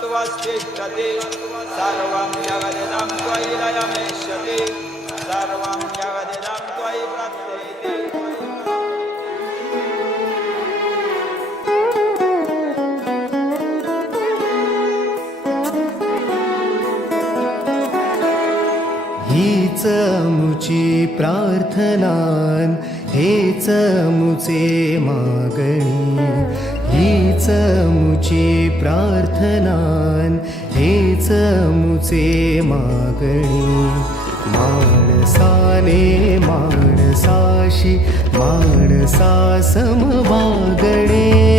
सर्वस्तिष्ठति सर्वं जगदिदं त्वयि लयमेष्यति सर्वं जगदिदं त्वयि प्रत्येति हीच मुची प्रार्थनान हेच मुचे मागणी हीच मुची प्रार्थनान हेच मुचे मागणी माणसाने माणसाशी माणसा समवागणे